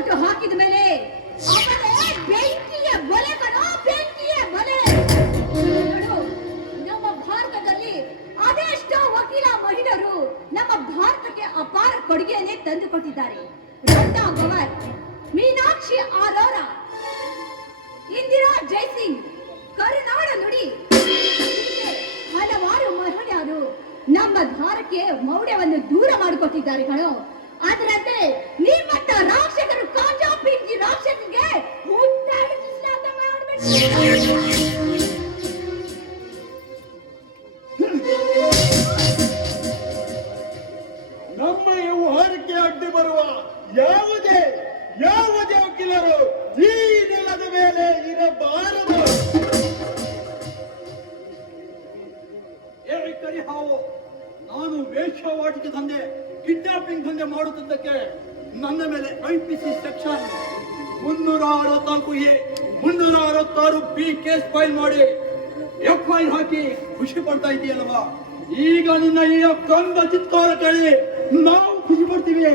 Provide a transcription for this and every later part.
Vote ಹಾಕಿದ ಮೇಲೆ ಬೆಂಕಿಯ ಬಲೆ ಬೆಂಕಿಯ ಬಲೆ. ನಮ್ಮ ಭಾರತದಲ್ಲಿ ಅದೆಷ್ಟೋ ವಕೀಲ ಮಹಿಳೆಯರು ನಮ್ಮ ಭಾರತಕ್ಕೆ ಅಪಾರ ಕೊಡುಗೆಯನ್ನೇ ತಂದು ಕೊಟ್ಟಿದ್ದಾರೆ ಗವರ್ ಮೀನಾಕ್ಷಿ ಆರೋರ ಇಂದಿರಾ ಜೈಸಿಂಗ್, ಕರುನಾಡ ನುಡಿ. ಹಲವಾರು ಮಹಿಳೆಯರು ನಮ್ಮ ಧಾರಕ್ಕೆ ಮೌಢ್ಯವನ್ನು ದೂರ ಮಾಡಿಕೊಟ್ಟಿದ್ದಾರೆ ಕಣೋ. ಅದರಂತೆ ನಿಮ್ಮಂತ ರಾಕ್ಷಕರು ಕಾಜಾ ಪಿಂಜಿ ಮಾಡ್ಬೇಕು ನಮ್ಮ ವ್ಯವಹಾರಕ್ಕೆ ಅಡ್ಡಿ ಬರುವ ಯಾವುದೇ ಯಾವುದೇ ಕಿಡ್ನಾಪಿಂಗ್ ಮಾಡುತ್ತಿದ್ದಕ್ಕೆ ನನ್ನ ಮೇಲೆ ಐ ಪಿ ಸಿ ಸೆಕ್ಷನ್ ಮುನ್ನೂರ ಅರವತ್ನಾಲ್ಕು ಎ ಮುನ್ನೂರ ಅರವತ್ತಾರು ಬಿ ಕೇಸ್ ಫೈಲ್ ಮಾಡಿ ಎಫ್ ಐ ಹಾಕಿ ಖುಷಿ ಪಡ್ತಾ ಇದೆಯಲ್ವಾ ಈಗ ನಿನ್ನ ಈ ಕಂದ ಚಿತ್ಕಾರ ಕೇಳಿ ನಾವು ಖುಷಿ ಪಡ್ತೀವಿ.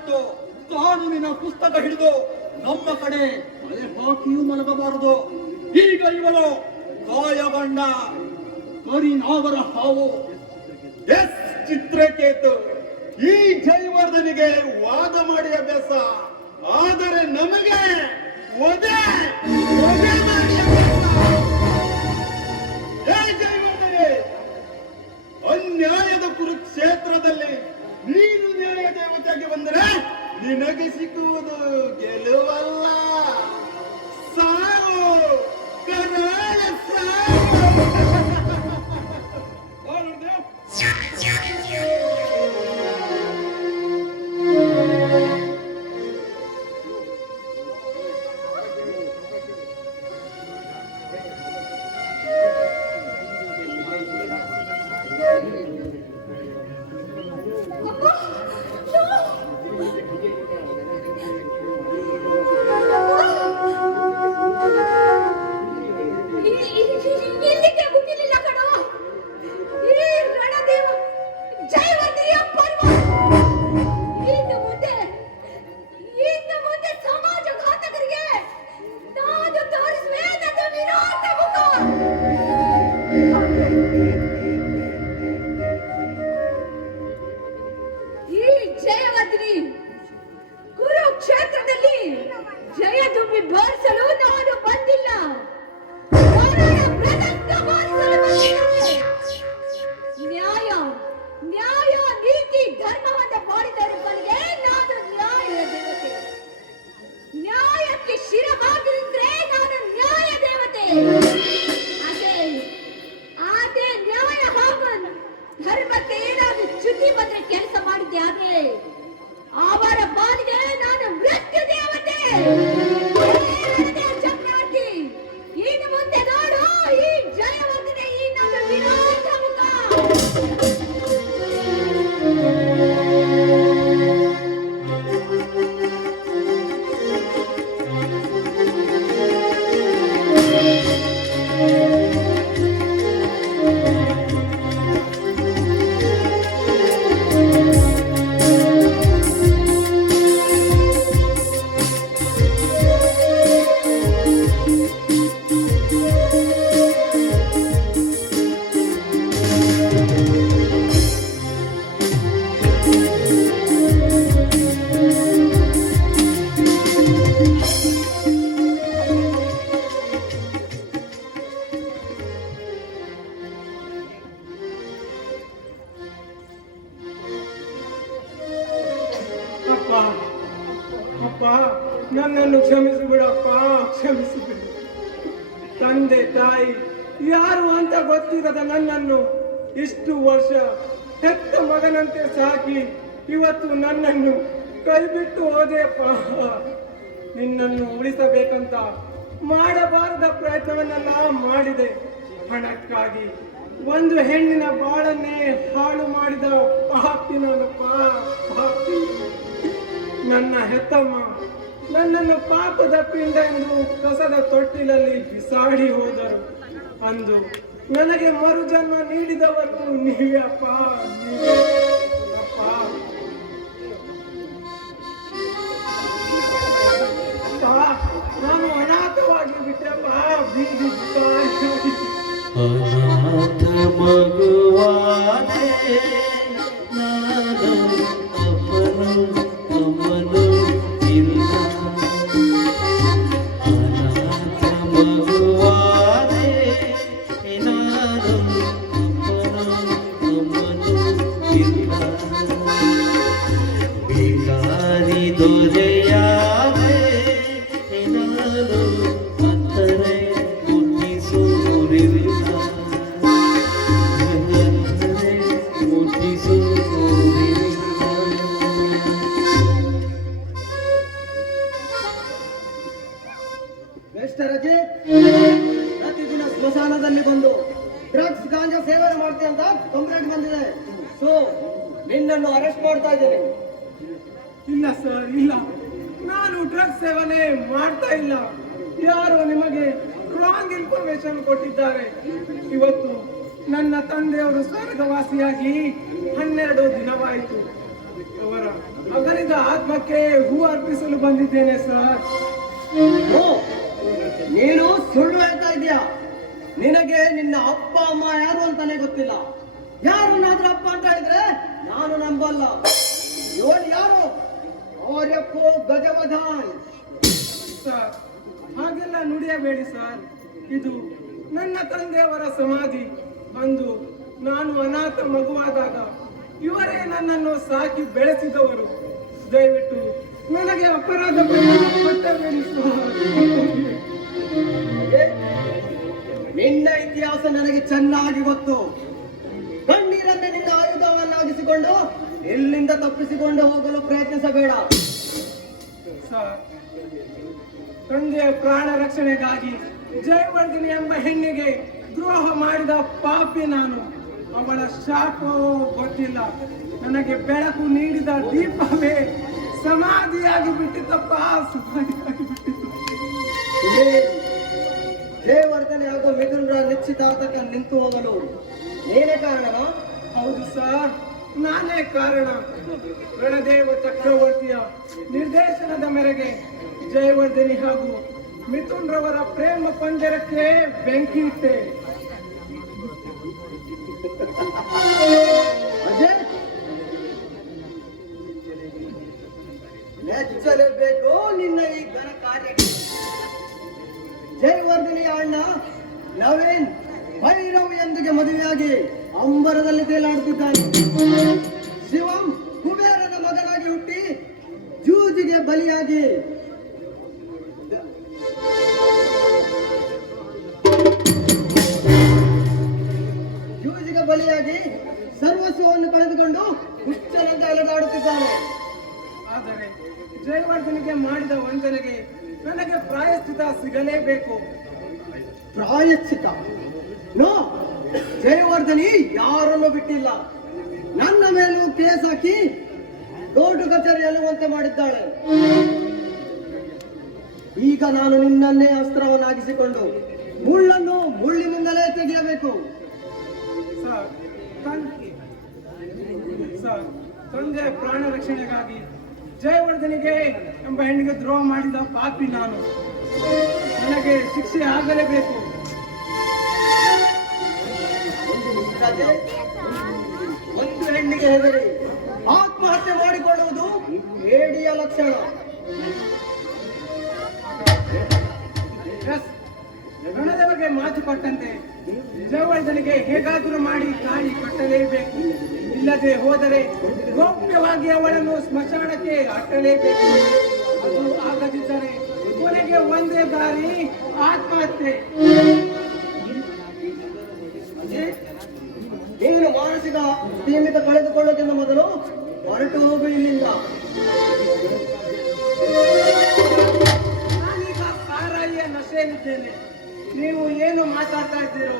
ಇನ್ಯಾವತ್ತು ಕಾನೂನಿನ ಪುಸ್ತಕ ಹಿಡಿದು ನಮ್ಮ ಕಡೆ ಮಳೆ ಹಾಕಿಯೂ ಮಲಗಬಾರದು. ಈಗ ಇವಳು ಗಾಯಗೊಂಡ ಕರಿನಾಗರ ಹಾವು. ಎಸ್ ಚಿತ್ರಕೇತು. ಈ ಜೈವರ್ಧನಿಗೆ ವಾದ ಮಾಡಿ ಅಭ್ಯಾಸ ಆದರೆ ನಮಗೆ ಒದೆ ಒದೆ ಮಾಡಿ ಜೈವರ್ಧನೆ, ಅನ್ಯಾಯದ ಕುರುಕ್ಷೇತ್ರದಲ್ಲಿ ನೀನು ನ್ಯಾಯ ದೇವತೆಗೆ ಬಂದರೆ ನಿನಗೆ ಸಿಕ್ಕುವುದು ಗೆಲುವಲ್ಲ. ಸಾವು ಕರಾಳ ಸಾವು ಅಪ್ಪ, ನನ್ನನ್ನು ಕ್ಷಮಿಸಿಬಿಡಪ್ಪ ಬಿಡಪ್ಪ ಕ್ಷಮಿಸಿ ಬಿಡು ತಂದೆ, ತಾಯಿ, ಯಾರು ಅಂತ ಗೊತ್ತಿರದ ನನ್ನನ್ನು ಇಷ್ಟು ವರ್ಷ ಹೆತ್ತ ಮಗನಂತೆ ಸಾಕಿ ಇವತ್ತು ನನ್ನನ್ನು ಕೈಬಿಟ್ಟು ಹೋದೆಪ್ಪ ನಿನ್ನನ್ನು ಉಳಿಸಬೇಕಂತ ಮಾಡಬಾರದ ಪ್ರಯತ್ನವನ್ನೆಲ್ಲ ಮಾಡಿದೆ. ಹಣಕ್ಕಾಗಿ ಒಂದು ಹೆಣ್ಣಿನ ಬಾಳನ್ನೇ ಹಾಳು ಮಾಡಿದ ಪಾಪಿ ನಾನಪ್ಪ. ಪಾಪಿ ನನ್ನ ಹೆತ್ತಮ್ಮ, ನನ್ನನ್ನು ಪಾಪದ ಪಿಂಡ ಕಸದ ತೊಟ್ಟಿಲಲ್ಲಿ ಬಿಸಾಡಿ ಹೋದರು. ಅಂದು ನನಗೆ ಮರುಜನ್ಮ ನೀಡಿದವರು ನೀವೇ ಅಪ್ಪ ನೀವೇ ಅಜಿತ್ ಪ್ರತಿದಿನ ಸ್ಮಶಾನದಲ್ಲಿ ಬಂದು ಡ್ರಗ್ಸ್ ಗಾಂಜಾ ಸೇವನೆ ಮಾಡ್ತೀಯ ಅಂತ ಕಂಪ್ಲೇಂಟ್ ಬಂದಿದೆ. ಸೊ ನಿನ್ನನ್ನು ಅರೆಸ್ಟ್ ಮಾಡ್ತಾ ಇದ್ದೀನಿ. ಇಲ್ಲ ಸರ್ ಇಲ್ಲ. ನಾನು ಡ್ರಗ್ಸ್ ಸೇವನೆ ಮಾಡ್ತಾ ಇಲ್ಲ. ಯಾರು ನಿಮಗೆ ರಾಂಗ್ ಇನ್ಫಾರ್ಮೇಶನ್ ಕೊಟ್ಟಿದ್ದಾರೆ. ಇವತ್ತು ನನ್ನ ತಂದೆಯವರು ಸ್ವರ್ಗವಾಸಿಯಾಗಿ ಹನ್ನೆರಡು ದಿನವಾಯಿತು. ಅವರ ಅಗಲಿದ ಆತ್ಮಕ್ಕೆ ಹೂ ಅರ್ಪಿಸಲು ಬಂದಿದ್ದೇನೆ ಸರ್ ಓ, ನೀನು ಸುಳ್ಳು ಹೇಳ್ತಾ ಇದೀಯ? ನಿನಗೆ ನಿನ್ನ ಅಪ್ಪ, ಅಮ್ಮ ಯಾರು ಅಂತಾನೆ ಗೊತ್ತಿಲ್ಲ. ಯಾರು ನಾದ್ರ ಅಪ್ಪ ಅಂತ ಹೇಳಿದ್ರೆ ನಾನು ನಂಬಲ್ಲ. ಇವನ್ ಯಾರು? ಆರ್ಯಪ್ಪೋ ಗಜವಧಾನ್ ಸರ್, ಹಾಗೆಲ್ಲ ನುಡಿಯಬೇಡಿ ಸರ್. ಇದು ನನ್ನ ತಂದೆಯವರ ಸಮಾಧಿ. ಬಂದು ನಾನು ಅನಾಥ ಮಗುವಾದಾಗ ಇವರೇ ನನ್ನನ್ನು ಸಾಕಿ ಬೆಳೆಸಿದವರು. ದಯವಿಟ್ಟು ನನಗೆ ಅಪರಾಧ ಸರ್. ನಿನ್ನ ಇತಿಹಾಸ ನನಗೆ ಚೆನ್ನಾಗಿ ಗೊತ್ತು. ಕಣ್ಣೀರನ್ನೇ ನಿನ್ನ ಆಯುಧವನ್ನಾಗಿಸಿಕೊಂಡು ಇಲ್ಲಿಂದ ತಪ್ಪಿಸಿಕೊಂಡು ಹೋಗಲು ಪ್ರಯತ್ನಿಸಬೇಡ. ತಂದೆಯ ಪ್ರಾಣ ರಕ್ಷಣೆಗಾಗಿ ಜಯವರ್ಧಿನಿ ಎಂಬ ಹೆಣ್ಣಿಗೆ ದ್ರೋಹ ಮಾಡಿದ ಪಾಪಿ ನಾನು. ಅವಳ ಶಾಪೋ ಗೊತ್ತಿಲ್ಲ. ನನಗೆ ಬೆಳಕು ನೀಡಿದ ದೀಪವೇ ಸಮಾಧಿಯಾಗಿ ಬಿಟ್ಟಿತ್ತಪ್ಪ ಸಮಾಧಿಯಾಗಿ ಬಿಟ್ಟಿತ್ತು. ಜಯವರ್ಧನೆ ಹಾಗೂ ಮಿಥುನ್ರ ನಿಶ್ಚಿತಾರ್ಥಕ್ಕೆ ನಿಂತು ಹೋಗಲು. ನೀನೇ ಕಾರಣನ? ಹೌದು ಸರ್. ನಾನೇ ಕಾರಣ. ರಣದೇವ ಚಕ್ರವರ್ತಿಯ ನಿರ್ದೇಶನದ ಮೇರೆಗೆ ಜಯವರ್ಧನಿ ಹಾಗೂ ಮಿಥುನ್ ರವರ ಪ್ರೇಮ ಪಂಜರಕ್ಕೆ ಬೆಂಕಿ ಇಟ್ಟೆ ಅಜಯ್ ಮೆಚ್ಚಲೇಬೇಕು ನಿನ್ನ ಈ ಘನ ಕಾರ್ಯಕ್ಕೆ ಜಯವರ್ಧನೆಯ ಅಣ್ಣ, ನವೀನ್, ಭೈರವ್ ಎಂದಿಗೆ ಮದುವೆಯಾಗಿ ಅಂಬರದಲ್ಲಿ ತೇಲಾಡುತ್ತಿದ್ದಾನೆ. ಶಿವಂ ಕುಬೇರನ ಮಗನಾಗಿ ಹುಟ್ಟಿ ಜೂಜಿಗೆ ಬಲಿಯಾಗಿ. ಜೂಜಿಗೆ ಬಲಿಯಾಗಿ ಸರ್ವಸ್ವವನ್ನು ಕಳೆದುಕೊಂಡು ಹುಚ್ಚನಂತೆ ಅಲೆದಾಡುತ್ತಿದ್ದಾನೆ. ಆದರೆ ಜಯವರ್ಧನಿಗೆ ಮಾಡಿದ ವಂಚನೆಗೆ ನನಗೆ ಪ್ರಾಯಶ್ಚಿತ ಸಿಗಲೇಬೇಕು. ಪ್ರಾಯಶ್ಚಿತ? ನೋ, ಜಯವರ್ಧನಿ ಯಾರನ್ನು ಬಿಟ್ಟಿಲ್ಲ. ನನ್ನ ಮೇಲೂ ಕೇಸ್ ಹಾಕಿ ಕೋರ್ಟು ಕಚೇರಿ ಎನ್ನುವಂತೆ ಮಾಡಿದ್ದಾಳೆ. ಈಗ ನಾನು ನಿನ್ನನ್ನೇ ಅಸ್ತ್ರವನ್ನಾಗಿಸಿಕೊಂಡು ಮುಳ್ಳನ್ನು ಮುಳ್ಳಿನಿಂದಲೇ ತೆಗೆಯಬೇಕು. ಸರ್ ತಂದೆ ಪ್ರಾಣ ರಕ್ಷಣೆಗಾಗಿ ಜಯವರ್ಧನಿಗೆ ಎಂಬ ಹೆಣ್ಣಿಗೆ ದ್ರೋಹ ಮಾಡಿದ ಪಾಪಿ ನಾನು. ನನಗೆ ಶಿಕ್ಷೆ ಆಗಲೇಬೇಕು. ಒಂದು ಹೆಣ್ಣಿಗೆ ಹೆದರಿ, ಆತ್ಮಹತ್ಯೆ ಮಾಡಿಕೊಳ್ಳುವುದು ಹೇಡಿಯ ಲಕ್ಷಣ. ಎಸ್ ರಣದವರಿಗೆ ಮಾತು ಕೊಟ್ಟಂತೆ. ಜಯವರ್ಧನಿಗೆ ಹೇಗಾದರೂ ಮಾಡಿ ತಾಳಿ ಕಟ್ಟಲೇಬೇಕು. ಇಲ್ಲದೆ ಹೋದರೆ ಗೌಪ್ಯವಾಗಿ ಅವಳನ್ನು ಸ್ಮಶಾನಕ್ಕೆ ಅಟ್ಟಲೇಬೇಕು. ಅದು ಆಗದಿದ್ದರೆ ಕೊನೆಗೆ ಒಂದೇ ಬಾರಿ ಆತ್ಮಹತ್ಯೆ. ಏನು ಮಾನಸಿಕ ಸೀಮಿತ ಕಳೆದುಕೊಳ್ಳೋದಿಂದ ಮೊದಲು ಹೊರಟು ಹೋಗು ಇಲ್ಲಿಂದ. ನಾನೀಗ ನಶೆಯಲ್ಲಿದ್ದೇನೆ. ನೀವು ಏನು ಮಾತಾಡ್ತಾ ಇದ್ದೀರೋ,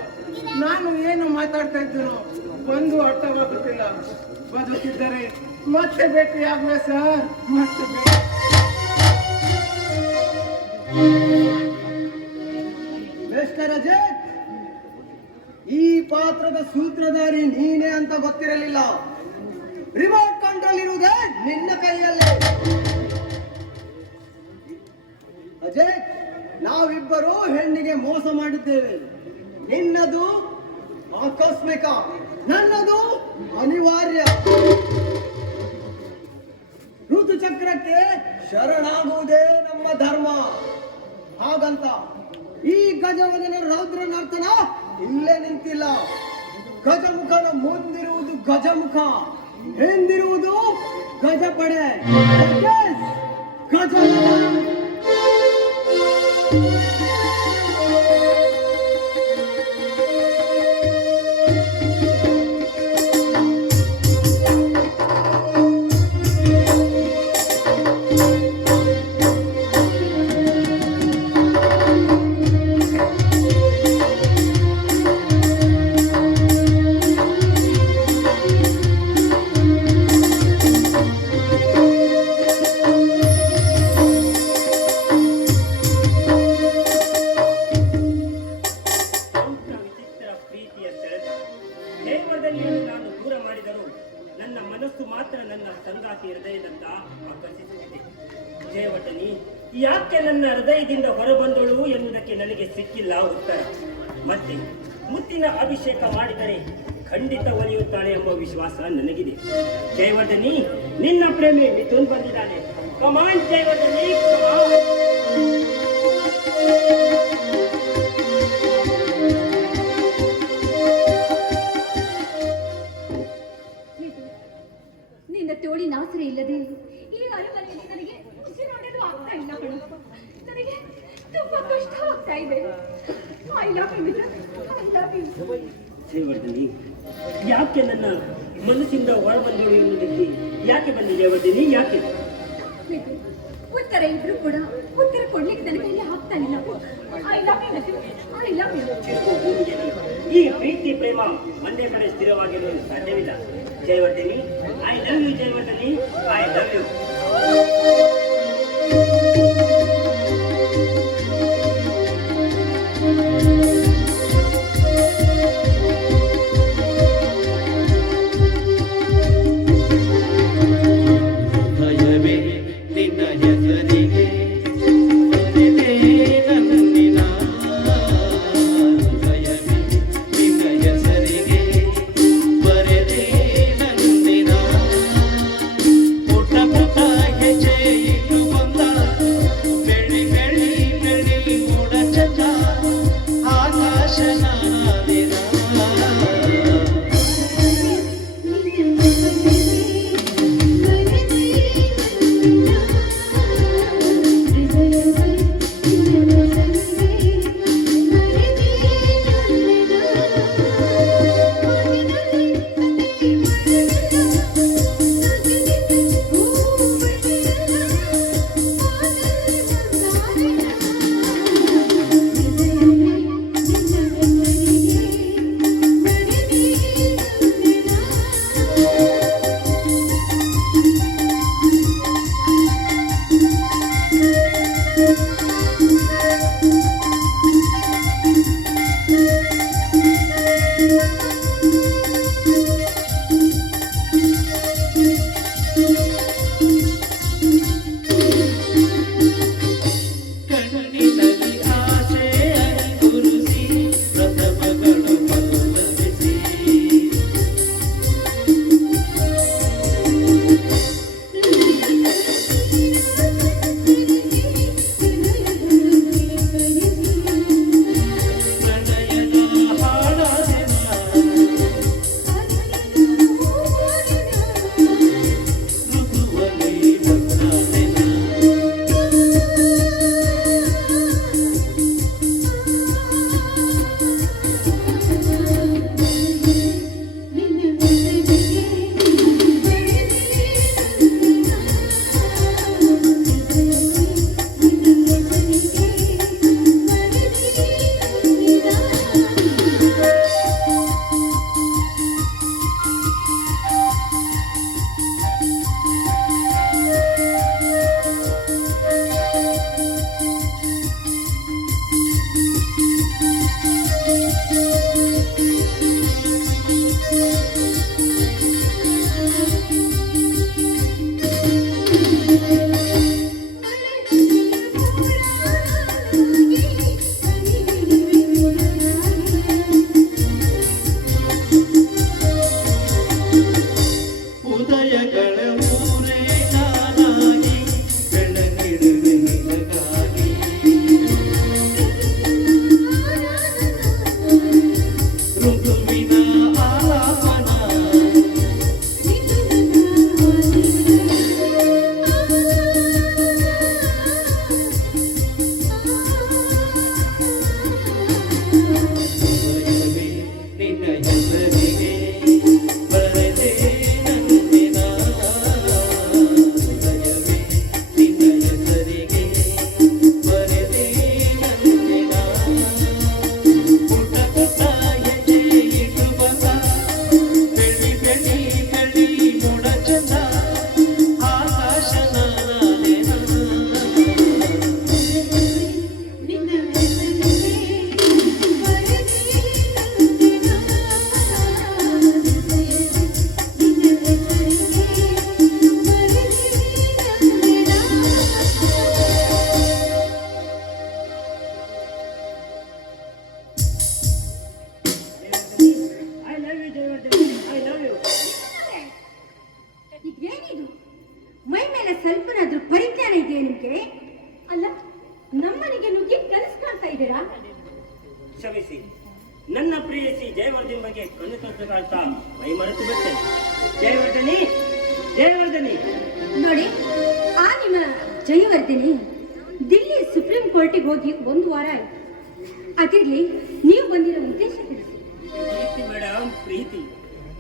ನಾನು ಏನು ಮಾತಾಡ್ತಾ ಇದ್ದೀನೋ ಒಂದು ಅರ್ಥವಾಗುತ್ತಿಲ್ಲ. ಬದುಕಿದ್ದರೆ ಮತ್ತೆ ಭೇಟಿಯಾಗುವೆ ಸರ್, ಮತ್ತೆ ಮಿಸ್ಟರ್ ಅಜಯ್ ಈ ಪಾತ್ರದ ಸೂತ್ರಧಾರಿ ನೀನೇ ಅಂತ ಗೊತ್ತಿರಲಿಲ್ಲ. ರಿಮೋಟ್ ಕಂಟ್ರೋಲ್ ಇರುವುದೇ ನಿನ್ನ ಕೈಯಲ್ಲೇ. ಅಜಯ್ ನಾವಿಬ್ಬರು ಹೆಣ್ಣಿಗೆ ಮೋಸ ಮಾಡಿದ್ದೇವೆ. ನಿನ್ನದು ಆಕಸ್ಮಿಕ, ನನ್ನದು ಅನಿವಾರ್ಯ. ಋತುಚಕ್ರಕ್ಕೆ ಶರಣಾಗುವುದೇ ನಮ್ಮ ಧರ್ಮ. ಹಾಗಂತ ಈ ಗಜವದನ ರೌದ್ರ ನರ್ತನ ಇಲ್ಲೇ ನಿಂತಿಲ್ಲ. ಗಜಮುಖನ ಮುಂದಿರುವುದು ಗಜಮುಖ, ಹಿಂದಿರುವುದು ಗಜಪಡೆ. ಗಜಮುಖ. Música ಉತ್ತರ ಮತ್ತೆ ಮುತ್ತಿನ ಅಭಿಷೇಕ ಮಾಡಿದರೆ ಖಂಡಿತ ಒಲಿಯುತ್ತಾಳೆ ಎಂಬ ವಿಶ್ವಾಸ ನನಗಿದೆ. ಜಯವರ್ಧನಿ, ನಿನ್ನ ಪ್ರೇಮಿ ಮಿಥುನ್ ಬಂದಿದ್ದಾನೆ. ಕಮಾನ್ ಜಯವರ್ಧನಿ ಜಯವರ್ಧನಿ ಯಾಕೆ ನನ್ನ ಮನಸ್ಸಿಂದ ಹೊರಬಂದಳು ಎನ್ನುವುದಕ್ಕೆ ಯಾಕೆ ಬಂದಿದೆ ಜಯವರ್ಧನಿ ಯಾಕೆ? ಉತ್ತರ ಇದ್ರು ಕೂಡ ಉತ್ತರ ಕೊಡ್ಲಿಕ್ಕೆ ನನಗೆ ಇಲ್ಲಿ ಆಗ್ತಾ ಇಲ್ಲ. ಈ ಪ್ರೀತಿ ಪ್ರೇಮ ಒಂದೇ ಕಡೆ ಸ್ಥಿರವಾಗಿರಲು ಸಾಧ್ಯವಿಲ್ಲ. Jayavardhani I love you Jayavardhani I love you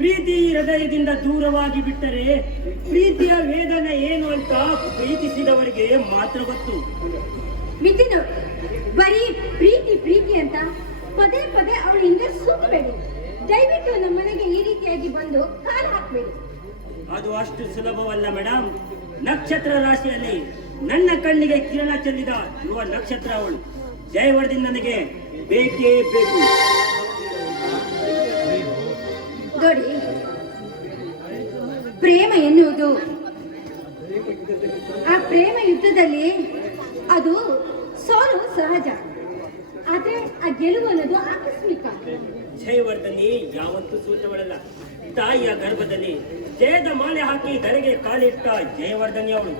ಪ್ರೀತಿ ಹೃದಯದಿಂದ ದೂರವಾಗಿ ಬಿಟ್ಟರೆ ಪ್ರೀತಿಯ ವೇದನೆ ಏನು ಅಂತ ಪ್ರೀತಿಸಿದವರಿಗೆ ಮಾತ್ರ ಗೊತ್ತು. ಮಿಥಿನ್ ಬರೀ ಪ್ರೀತಿ ಪ್ರೀತಿ ಅಂತ ಪದೇ ಪದೇ ಅವಳ ಹಿಂದೆ ಸುತ್ತಬೇಡಿ ದಯವಿಟ್ಟು ನಮ್ಮ ಮನೆಗೆ ಈ ರೀತಿಯಾಗಿ ಬಂದು ಕಾಲು ಹಾಕ್ಬೇಡಿ. ಅದು ಅಷ್ಟು ಸುಲಭವಲ್ಲ ಮೇಡಮ್ ನಕ್ಷತ್ರ ರಾಶಿಯಲ್ಲಿ ನನ್ನ ಕಣ್ಣಿಗೆ ಕಿರಣ ಚೆಲ್ಲಿದ ಯುವ ನಕ್ಷತ್ರ ಅವಳು. ಜಯವರ್ಧನ್ ನನಗೆ ಬೇಕೇ ಬೇಕು. ನೋಡಿ. ಪ್ರೇಮ ಎನ್ನುವುದು. ಆ ಪ್ರೇಮ ಯುದ್ಧದಲ್ಲಿ ಅದು ಸೋಲು ಸಹಜ. ಆದ್ರೆ ಆ ಗೆಲುವು ಅನ್ನೋದು ಆಕಸ್ಮಿಕ. ಜಯವರ್ಧನಿ ಯಾವತ್ತೂ ಸೂತ್ರವಳಲ್ಲ ತಾಯಿಯ ಗರ್ಭದಲ್ಲಿ ಜಯದ ಮಾಲೆ ಹಾಕಿ ಧರೆಗೆ ಕಾಲಿಟ್ಟ ಜಯವರ್ಧನಿ ಅವಳು.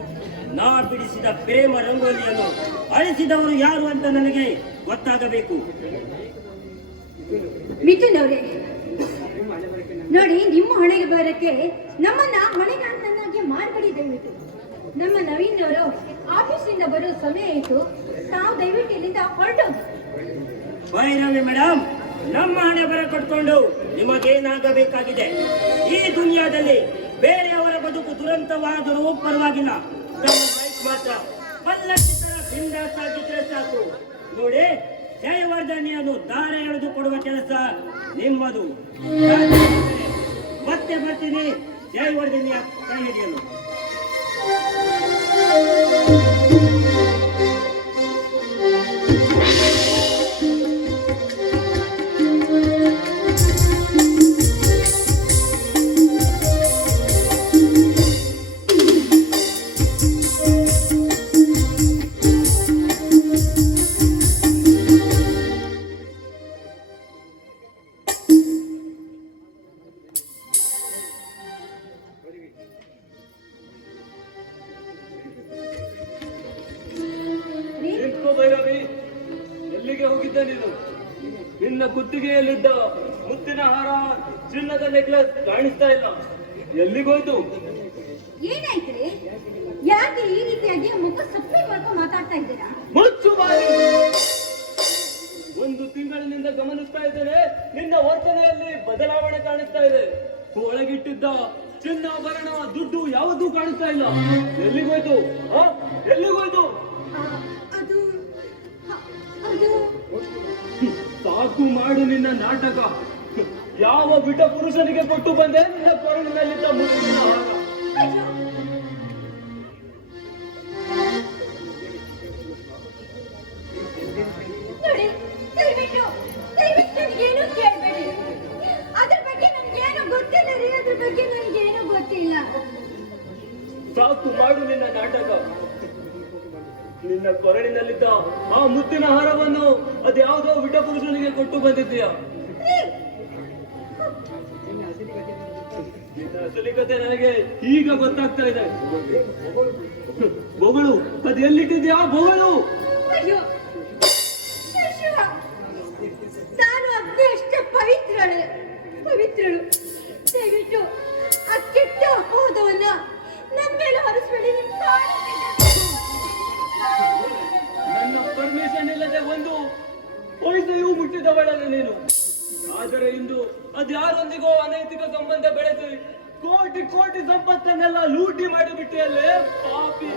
ನಾ ಬಿಡಿಸಿದ ಪ್ರೇಮ ರಂಗೋಲಿಯನ್ನು ಅಳಿಸಿದವರು ಯಾರು ಅಂತ ನನಗೆ ಗೊತ್ತಾಗಬೇಕು. ಮಿಥುನ್ ಅವರೇ. ನೋಡಿ, ನಿಮ್ಮ ಹಣೆಗೆ ಬರಕ್ಕೆ ನಮ್ಮನ್ನ ಹೊಣೆಗಾರನನ್ನಾಗಿ ಮಾಡಬೇಡಿ ದಯವಿಟ್ಟು. ನಮ್ಮ ನವೀನ್ ಅವರು ಆಫೀಸಿಂದ ಬರೋ ಸಮಯ ಇತ್ತು ತಾವು ದಯವಿಟ್ಟು ಇಲ್ಲಿಂದ ಹೊರಟೋಗಿ ಮೇಡಮ್ ನಮ್ಮ ಹಣೆ ಬರ ಕಟ್ಕೊಂಡು ನಿಮಗೇನಾಗಬೇಕಾಗಿದೆ? ಈ ದುನಿಯಾದಲ್ಲಿ ಬೇರೆಯವರ ಬದುಕು ದುರಂತವಾದರೂ ಪರವಾಗಿಲ್ಲ. ಮಾತ್ರ ಆಗಿದ್ರೆ ಸಾಕು. ನೋಡಿ, ಜಯವರ್ಧನಿಯನ್ನು ದಾರ ಎಳೆದು ಕೊಡುವ ಕೆಲಸ ನಿಮ್ಮದು. ಮತ್ತೆ ಬರ್ತೀನಿ. ಜೈ ಜಯವರ್ಧನಿಯ ಕೈ ಹಿಡಿಯಲು. ಯಾಕೆ ಈ ರೀತಿಯಾಗಿ ಮುಖ ಸಪ್ಪೆ ಮಾಡ್ಕೊಂಡು ಮಾತಾಡ್ತಾ ಇದ್ದೀರಾ? ಮುಚ್ಚು ಬಾಯಿ. ಒಂದು ತಿಂಗಳಿನಿಂದ ಗಮನಿಸ್ತಾ ಇದ್ದೇನೆ ನಿನ್ನ ವರ್ತನೆಯಲ್ಲಿ ಬದಲಾವಣೆ ಕಾಣಿಸ್ತಾ ಇದೆ. ಒಳಗಿಟ್ಟಿದ್ದ ಚಿನ್ನಾಭರಣ ದುಡ್ಡು ಯಾವುದೂ ಕಾಣಿಸ್ತಾ ಇಲ್ಲ. ಎಲ್ಲಿಗೋಯ್ತು? ಎಲ್ಲಿಗೋಯ್ತು ಸಾಕು ಮಾಡು ನಿನ್ನ ನಾಟಕ. ಯಾವ ಬಿಟ ಪುರುಷನಿಗೆ ಕೊಟ್ಟು ಬಂದೆ? ನಿನ್ನ ಕೊರಳಿನಲ್ಲಿದ್ದ ಮುತ್ತಿನ ನಿನ್ನ ಕೊರಳಿನಲ್ಲಿದ್ದ ಆ ಮುತ್ತಿನ ಹಾರವನ್ನು ಅದ್ಯಾವುದೋ ವಿಟ ಪುರುಷನಿಗೆ ಕೊಟ್ಟು ಬಂದಿದ್ದೀಯ? ನಿನ್ನ ಅಸಲಿ ಕತೆ ನನಗೆ ಈಗ ಗೊತ್ತಾಗ್ತಾ ಇದೆ. ಬೊಗಳು, ಅದು ಎಲ್ಲಿಟ್ಟಿದ್ಯಾ ಬೊಗಳು? ನಾನು ಅಗ್ನಿ ಅಷ್ಟೇ ಪವಿತ್ರಳೆ. ಪವಿತ್ರಳು. ದಯವಿಟ್ಟು ಆ ಕೆಟ್ಟ ಅಪವಾದವನ್ನ ನನ್ನ ಮೇಲೆ ಹೊರಿಸ್ಬೇಡಿ ನನ್ನ ಪರ್ಮಿಷನ್ ಇಲ್ಲದೆ ಒಂದು ಪೈಸೆಯೂ ಮುಟ್ಟಿದವಳಲ್ಲ ನೀನು. ಆದರೆ ಇಂದು ಅದ್ಯಾರೊಂದಿಗೋ ಅನೈತಿಕ ಸಂಬಂಧ ಬೆಳೆದು ಕೋಟಿ ಕೋಟಿ ಸಂಪತ್ತನ್ನೆಲ್ಲ ಲೂಟಿ ಮಾಡಿಬಿಟ್ಟಿಯಲ್ಲೇ ಪಾಪಿ.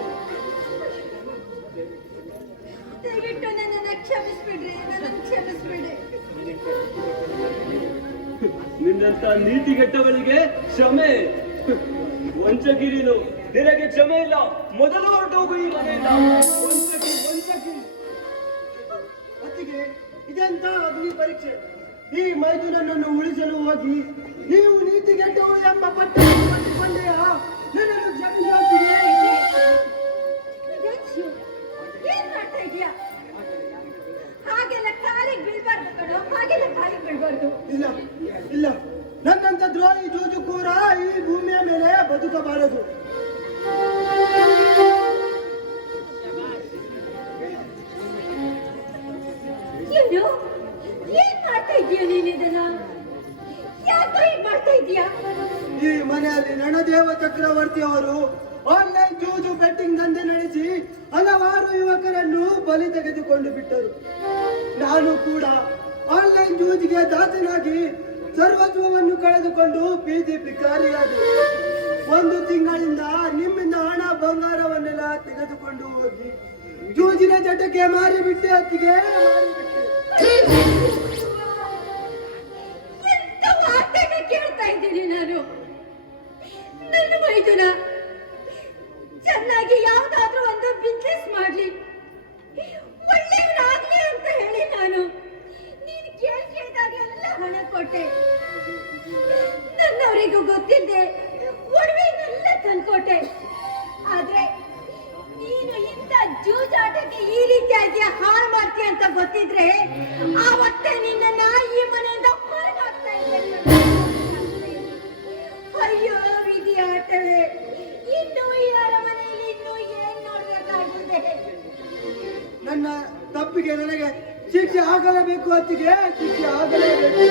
ದಯವಿಟ್ಟು ನನ್ನನ್ನು ಕ್ಷಮಿಸ್ಬಿಡ್ರಿ ನನ್ನನ್ನು ಕ್ಷಮಿಸ್ಬಿಡಿ. ನಿನ್ನಂತ ನೀತಿಗೆಟ್ಟವಳಿಗೆ ಕ್ಷಮೆ. ವಂಚಗಿರಿನು ನಿನಗೆ ಕ್ಷಮೆ ಇಲ್ಲ. ಮೊದಲು ಹೊರಟೋಗು ಈ ಮನೆಯಿಂದ ವಂಚಕಿ ಅತ್ತಿಗೆ ಇದೆಂತ ಅಗ್ನಿ ಪರೀಕ್ಷೆ? ಈ ಮೈದುನನ್ನು ಉಳಿಸಲು ಹೋಗಿ ನೀವು ನೀತಿಗೆಟ್ಟವು ಎಂಬ ಪಟ್ಟ ಪಟ್ಟಿಕೊಂಡೆಯಾ ನನ್ನನ್ನು ವಿದೇಶಿ, ಏನ್ ಮಾಡ್ತಾ ಇದೀಯಾ ಹಾಗೆಲ್ಲ ಕಾಲಿಗೆ ಬೀಳ್ಬಾರ್ದು ಕಣೋ ಹಾಗೆಲ್ಲ ಕಾಲಿಗೆ ಬೀಳ್ಬಾರ್ದು. ಇಲ್ಲ ಇಲ್ಲ. ನನ್ನಂತ ದ್ರೋಹಿ ಜೂಜುಕೂರ ಈ ಭೂಮಿಯ ಮೇಲೆ ಬದುಕಬಾರದು. ಮಾಡ್ತಾ ಈ ಮನೆಯಲ್ಲಿ ನಣದೇವ ಚಕ್ರವರ್ತಿ ಅವರು ಆನ್ಲೈನ್ ಜೂಜು ಬೆಟ್ಟಿಂಗ್ ದಂಧೆ ನಡೆಸಿ ಹಲವಾರು ಯುವಕರನ್ನು ಬಲಿ ತೆಗೆದುಕೊಂಡು ಬಿಟ್ಟರು. ನಾನು ಕೂಡ ಆನ್ಲೈನ್ ಜೂಜಿಗೆ ದಾಸನಾಗಿ ಸರ್ವಸ್ವವನ್ನು ಕಳೆದುಕೊಂಡು ಬೀದಿ ಭಿಕಾರಿಯಾದೆ ಒಂದು ತಿಂಗಳಿಂದ ನಿಮ್ಮಿಂದ ಹಣ ಬಂಗಾರವನ್ನೆಲ್ಲ ತೆಗೆದುಕೊಂಡು ಹೋಗಿ ಜೂಜಿನ ಚಟಕ್ಕೆ ಮಾರಿಬಿಟ್ಟೆ ಅತ್ತಿಗೆ ಕೇಳ್ತಾ ಇದ್ದೀನಿ ನಾನು? ನನ್ನ ಮೈದುನ ಚೆನ್ನಾಗಿ ಯಾವ್ದಾದ್ರೂ ಒಂದು ಬಿಸ್ನೆಸ್ ಮಾಡ್ಲಿ. ಒಳ್ಳೆಯವನಾಗ್ಲಿ ಅಂತ ಹೇಳಿ ನಾನು. ನೀನು ಕೇಳ್ ಕೇಳಿದಾಗೆಲ್ಲ ಹಣ ಕೊಟ್ಟೆ. ನನ್ನವರಿಗೂ ಗೊತ್ತಿದ್ದೆ ತಂದ್ಕೊಟ್ಟೆ. ಆದ್ರೆ ನೀನು ಇಂಥ ಜೂಜಾಟಕ್ಕೆ ಈ ರೀತಿಯಾಗಿ ಹಾಳು ಮಾಡ್ತೀಯ ಅಂತ ಗೊತ್ತಿದ್ರೆ ಆವತ್ತೇ ನಿನ್ನ ಈ ಮನೆಯಿಂದ ಹೊರಗೆ ಹಾಕ್ತಾ ಇದ್ದೆ. ಅಯ್ಯೋ ವಿಧಿ ಆಟವೇ ಇನ್ನು ಈ ಮನೆಯಲ್ಲಿ ಇನ್ನು ಏನ್ ನೋಡ್ಬೇಕಾಗಿದೆ? ನನ್ನ ತಪ್ಪಿಗೆ ನನಗೆ ಶಿಕ್ಷೆ ಆಗಲೇಬೇಕು ಅತ್ತಿಗೆ, ಶಿಕ್ಷೆ ಆಗಲೇಬೇಕು.